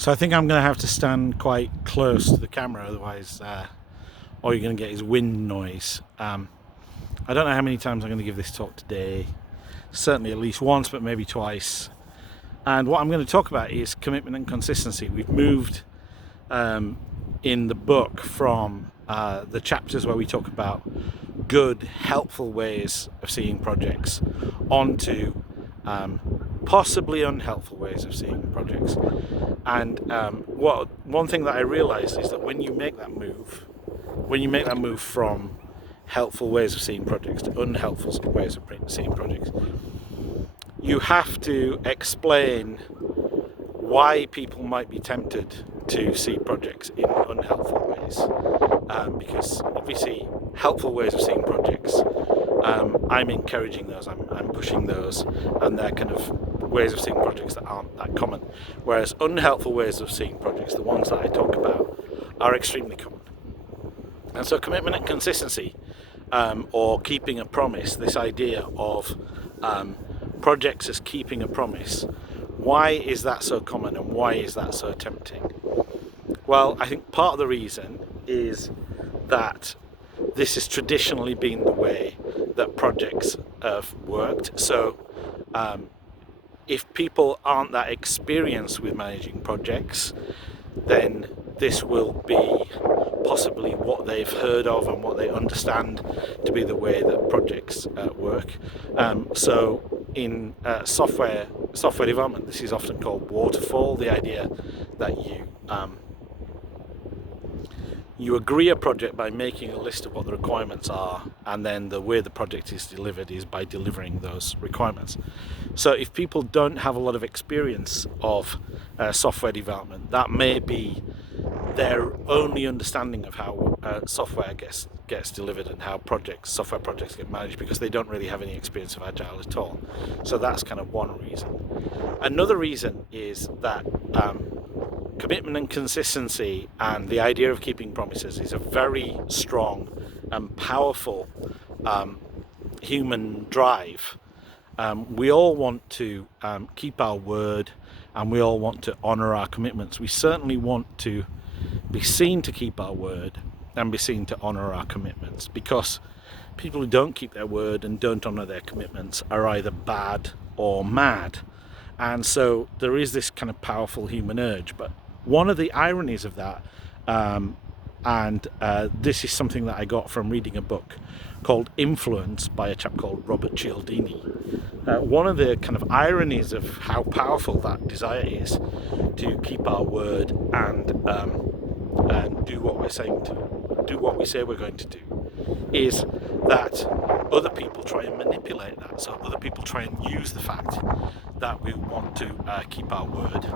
So I think I'm going to have to stand quite close to the camera, otherwise all you're going to get is wind noise. I don't know how many times I'm going to give this talk today. Certainly at least once, but maybe twice. And what I'm going to talk about is commitment and consistency. We've moved in the book from the chapters where we talk about good, helpful ways of seeing projects onto possibly unhelpful ways of seeing projects. And one thing that I realized is that when you make that move from helpful ways of seeing projects to unhelpful ways of seeing projects, you have to explain why people might be tempted to see projects in unhelpful ways, because obviously helpful ways of seeing projects, I'm encouraging those, I'm pushing those, and they're kind of ways of seeing projects that aren't that common, whereas unhelpful ways of seeing projects, the ones that I talk about, are extremely common. And so commitment and consistency, or keeping a promise, this idea of projects as keeping a promise, why is that so common and why is that so tempting? Well, I think part of the reason is that this has traditionally been the way that projects have worked. So if people aren't that experienced with managing projects, then this will be possibly what they've heard of and what they understand to be the way that projects work. So in software development, this is often called waterfall, the idea that you agree a project by making a list of what the requirements are, and then the way the project is delivered is by delivering those requirements. So if people don't have a lot of experience of software development, that may be their only understanding of how software gets delivered and how software projects get managed, because they don't really have any experience of Agile at all. So that's kind of one reason. Another reason is that commitment and consistency and the idea of keeping promises is a very strong and powerful human drive. We all want to keep our word, and we all want to honour our commitments. We certainly want to be seen to keep our word and be seen to honour our commitments, because people who don't keep their word and don't honour their commitments are either bad or mad. And so there is this kind of powerful human urge. But one of the ironies of that, and this is something that I got from reading a book called Influence by a chap called Robert Cialdini. One of the kind of ironies of how powerful that desire is to keep our word and do what we say we're going to do, is that other people try and manipulate that. So other people try and use the fact that we want to keep our word,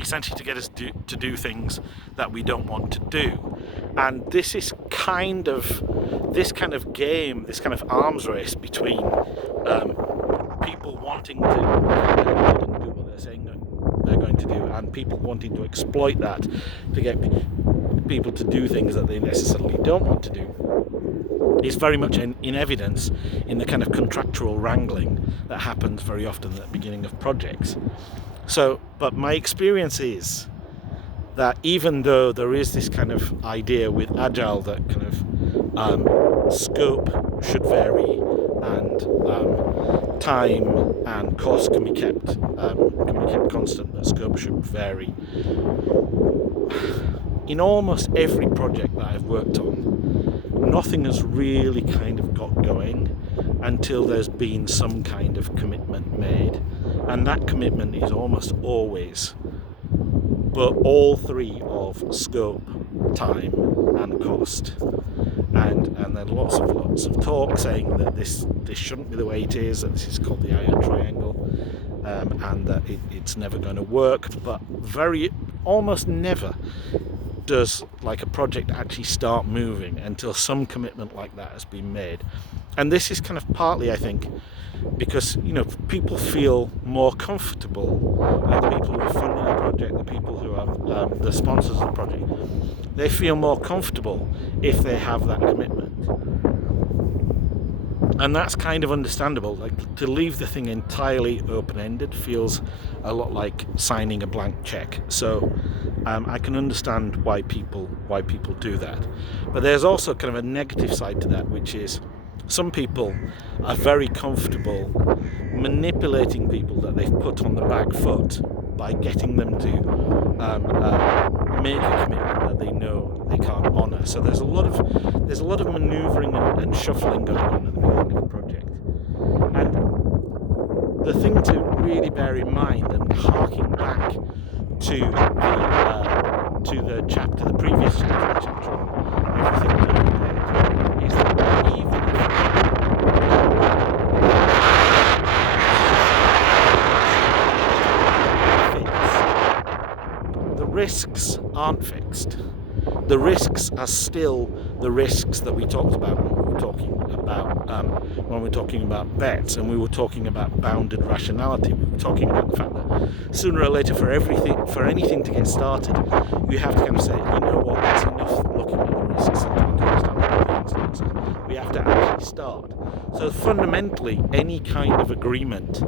essentially to get us to do things that we don't want to do. And this is this kind of game, this kind of arms race between people wanting to keep their word and do what they're saying they're going to do, and people wanting to exploit that to get people to do things that they necessarily don't want to do, is very much in evidence in the kind of contractual wrangling that happens very often at the beginning of projects. So, but my experience is that even though there is this kind of idea with Agile that kind of scope should vary, and time and cost can be kept constant, that scope should vary, in almost every project that I've worked on, nothing has really kind of got going until there's been some kind of commitment made. And that commitment is almost always, but all three of scope, time and cost. And then lots of talk saying that this shouldn't be the way it is, that this is called the iron triangle, and that it's never going to work. But almost never does like a project actually start moving until some commitment like that has been made. And this is kind of partly, I think, because people feel more comfortable, the people who are funding the project, the people who are the sponsors of the project, they feel more comfortable if they have that commitment. And that's kind of understandable. Like, to leave the thing entirely open-ended feels a lot like signing a blank check. So I can understand why people do that. But there's also kind of a negative side to that, which is some people are very comfortable manipulating people that they've put on the back foot by getting them to make a commitment that they know they can't honour. So there's a lot of manoeuvring and shuffling going on at the beginning of a project. And the thing to really bear in mind, and harking back to the previous chapter, the chapter on everything being is that even the risks aren't fixed. The risks are still the risks that we talked about when we were talking about bets, and we were talking about bounded rationality. We were talking about the fact that sooner or later, for anything to get started, you have to kind of say, you know what, that's enough looking at the risks and trying to understand what the instances. We have to actually start. So fundamentally, any kind of agreement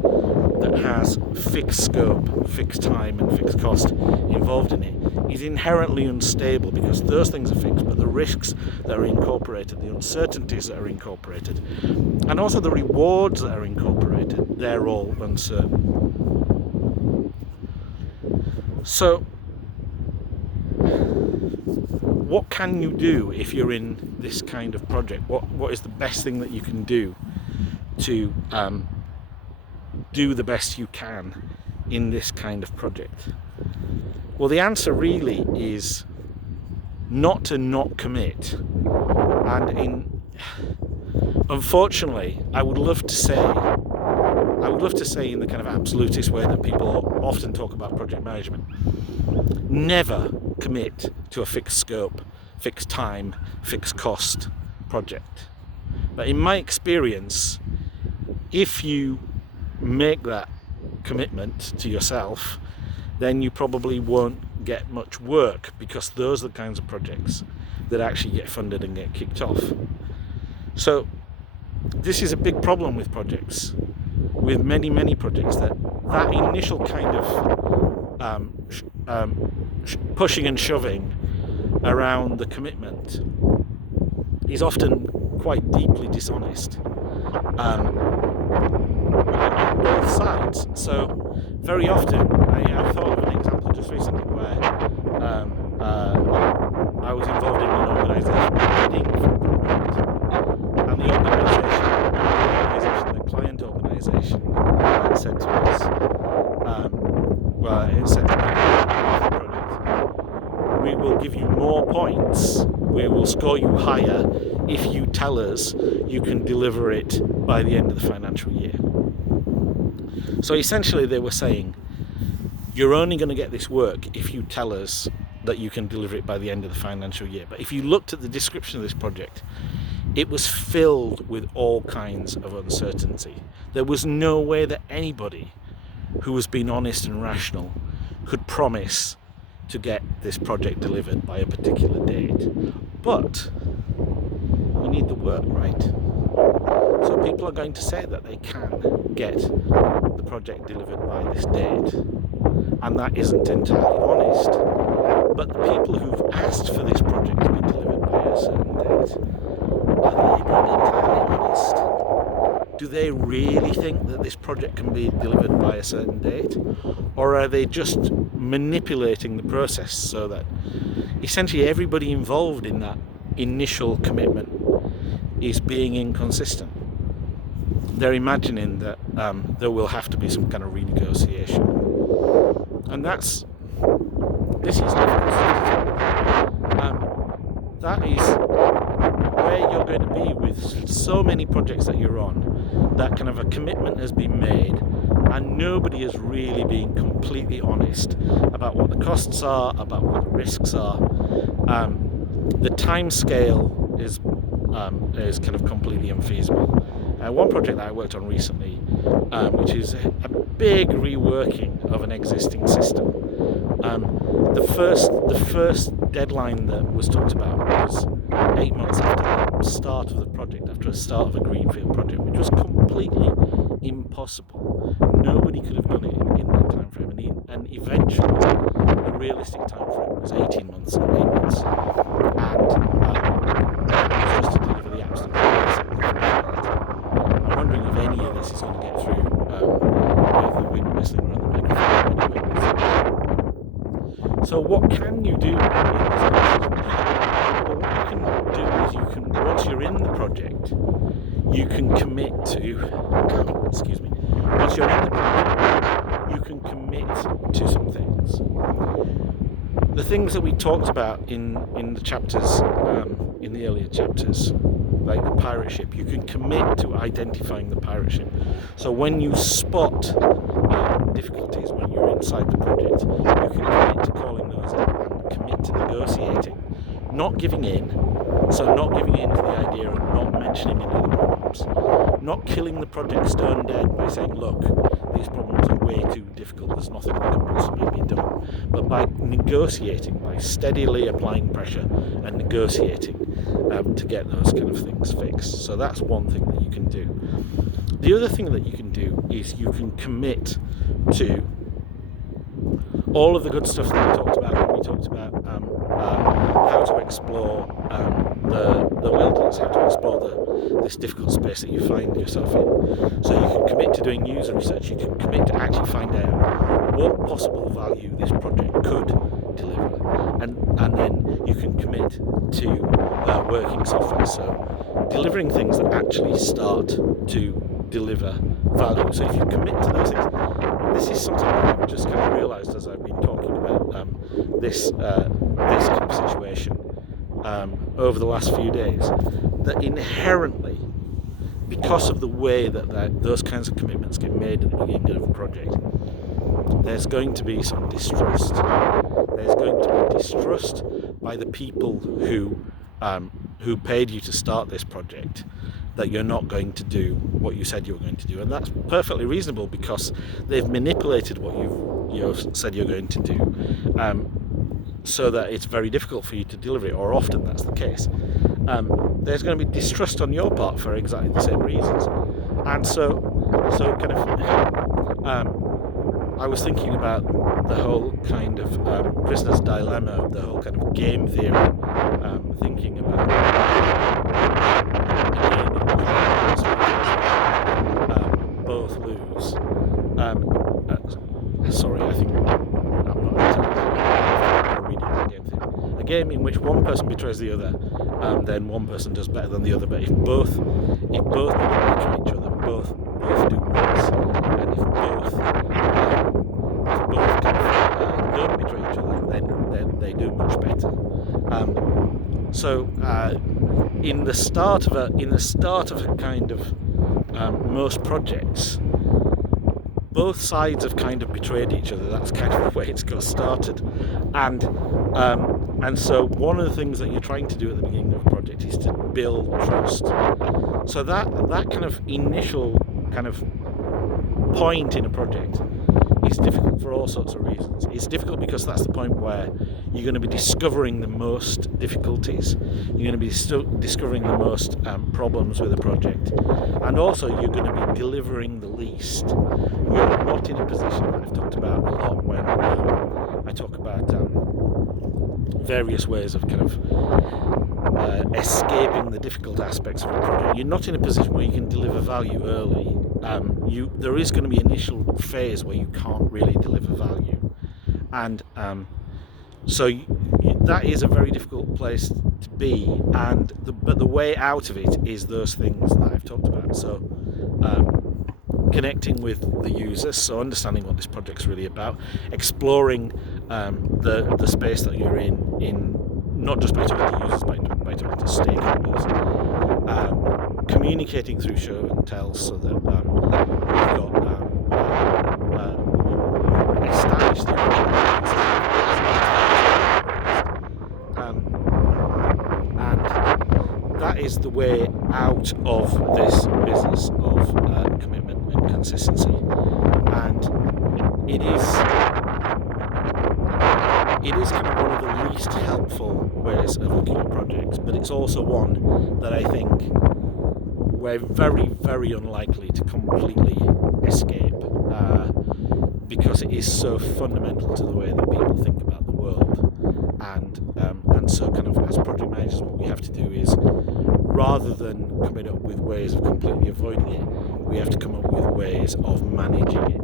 that has fixed scope, fixed time and fixed cost involved in it is inherently unstable, because those things are fixed, but the risks that are incorporated, the uncertainties that are incorporated, and also the rewards that are incorporated, they're all uncertain. So what can you do if you're in this kind of project? What is the best thing that you can do to do the best you can in this kind of project? Well, the answer really is not to not commit. And unfortunately, I would love to say in the kind of absolutist way that people often talk about project management, never commit to a fixed scope, fixed time, fixed cost project. But in my experience, if you make that commitment to yourself, then you probably won't get much work, because those are the kinds of projects that actually get funded and get kicked off. So this is a big problem with projects, with many projects, that initial kind of pushing and shoving around the commitment is often quite deeply dishonest on both sides. So very often, I thought of an example just recently where I was involved in an organisation bidding for a project, and the client organisation, said to us, it said to me, we will give you more points, we will score you higher if you tell us you can deliver it by the end of the financial year. So essentially they were saying, you're only going to get this work if you tell us that you can deliver it by the end of the financial year. But if you looked at the description of this project, it was filled with all kinds of uncertainty. There was no way that anybody who was being honest and rational could promise to get this project delivered by a particular date. But we need the work, right? So people are going to say that they can get the project delivered by this date, and that isn't entirely honest. But the people who've asked for this project to be delivered by a certain date, are they being entirely honest? Do they really think that this project can be delivered by a certain date? Or are they just manipulating the process so that essentially everybody involved in that initial commitment is being inconsistent? They're imagining that there will have to be some kind of renegotiation. And this is that is where you're going to be with so many projects that you're on, that kind of a commitment has been made and nobody is really being completely honest about what the costs are, about what the risks are. The time scale is kind of completely unfeasible. One project that I worked on recently, which is a big reworking of an existing system. The first deadline that was talked about was 8 months after start of the project, after a start of a greenfield project, which was completely impossible. Nobody could have done it in that time frame, and eventually the realistic time frame was 18 months, not 8 months, and it was just to deliver the apps that I'm wondering if any of this is going to get through with the wind whistling around the microphone anyway. So what can you do in this situation? Well, what you can do is once you're in the project, you can commit to, once you're in the project, you can commit to some things. The things that we talked about in the chapters, in the earlier chapters, like the pirate ship, you can commit to identifying the pirate ship. So when you spot difficulties when you're inside the project, you can commit to calling those out and commit to negotiating, not giving in. So not giving in to the idea and not mentioning any of the problems, not killing the project stone dead by saying, look, these problems are way too difficult, there's nothing that can possibly be done, but by negotiating, by steadily applying pressure and negotiating to get those kind of things fixed. So that's one thing that you can do. The other thing that you can do is you can commit to all of the good stuff that we talked about when we talked about how to explore the wilderness, how to explore this difficult space that you find yourself in. So you can commit to doing user research, you can commit to actually find out what possible value this project could deliver, and then you can commit to working software, so delivering things that actually start to deliver value. So if you commit to those things, this is something that I've just kind of realised as I've been talking about this kind of situation over the last few days, that inherently, because of the way that those kinds of commitments get made at the beginning of a project, there's going to be some distrust. There's going to be distrust by the people who paid you to start this project, that you're not going to do what you said you were going to do, and that's perfectly reasonable because they've manipulated what you've said you're going to do, so that it's very difficult for you to deliver it, or often that's the case. There's going to be distrust on your part for exactly the same reasons, and so kind of I was thinking about the whole kind of prisoner's dilemma, the whole kind of game theory, thinking about both lose. Sorry, I think I'm not entirely reading the game theory. A game in which one person betrays the other, then one person does better than the other. But if both people betray each other, both do worse. And if both don't betray each other, then they do much better. So in the start of a kind of most projects, both sides have kind of betrayed each other. That's kind of the way it's got started, and so one of the things that you're trying to do at the beginning of a project is to build trust. So that kind of initial kind of point in a project is difficult for all sorts of reasons. It's difficult because that's the point where you're going to be discovering the most difficulties, you're going to be discovering the most problems with a project, and also you're going to be delivering the least. You're not in a position that I've talked about a lot when I talk about various ways of kind of escaping the difficult aspects of a project. You're not in a position where you can deliver value early. There is going to be an initial phase where you can't really deliver value, and so that is a very difficult place to be. But the way out of it is those things that I've talked about. So connecting with the users, so understanding what this project's really about, exploring the space that you're in not just by talking to users, by talking to stakeholders, communicating through show and tell, so that you've got established the and that is the way out of this business of commitment and consistency. And it is it is kind of one of the least helpful ways of looking at projects, but it's also one that I think we're very, very unlikely to completely escape, because it is so fundamental to the way that people think about the world. And so kind of as project managers, what we have to do is, rather than coming up with ways of completely avoiding it, we have to come up with ways of managing it.